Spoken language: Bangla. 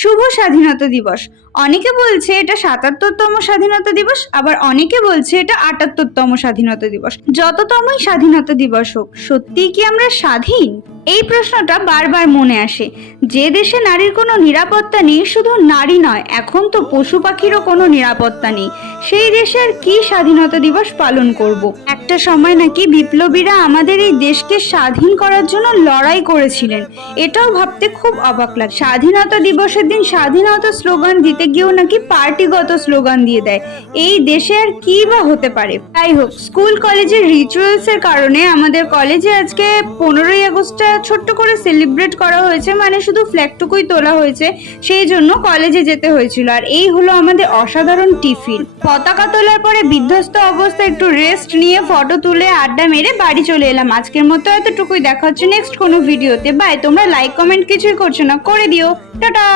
শুভ স্বাধীনতা দিবস। অনেকে বলছে এটা ৭৭তম স্বাধীনতা দিবস, আবার অনেকে বলছে এটা ৭৮তম স্বাধীনতা দিবস। যততমই স্বাধীনতা দিবস হোক, সত্যিই কি আমরা স্বাধীন? এই প্রশ্নটা বারবার মনে আসে। যে দেশে নারীর কোনো নিরাপত্তা নেই, শুধু নারী নয়, এখন তো পশু পাখিরও কোনো নিরাপত্তা নেই, সেই দেশে আর কি স্বাধীনতা দিবস পালন করব? একটা সময় নাকি বিপ্লবীরা আমাদের এই দেশকে স্বাধীন করার জন্য লড়াই করেছিলেন। এটাও ভাবতে খুব অবাক লাগে। স্বাধীনতা দিবসের দিন স্বাধীনতা স্লোগান দিতে গিয়েও নাকি পার্টিগত স্লোগান দিয়ে দেয়। এই দেশে আর কি বা হতে পারে? যাই হোক, স্কুল কলেজের রিচুয়ালস এর কারণে আমাদের কলেজে আজকে 15ই আগস্টটা ছোট্ট করে সেলিব্রেট করা হয়েছে, মানে শুধু ফ্ল্যাগটুকুই তোলা হয়েছে, সেই জন্য কলেজে যেতে হয়েছিল। আর এই হলো আমাদের অসাধারণ টিফিন। পতাকা তোলার পরে বিধ্বস্ত অবস্থায় একটু রেস্ট নিয়ে ফটো তুলে আড্ডা মেরে বাড়ি চলে এলাম। আজকের মতো এতটুকুই, দেখা হচ্ছে নেক্সট কোনো ভিডিওতে। বাই। তোমরা লাইক কমেন্ট কিছুই করছো না, করে দিও। টাটা।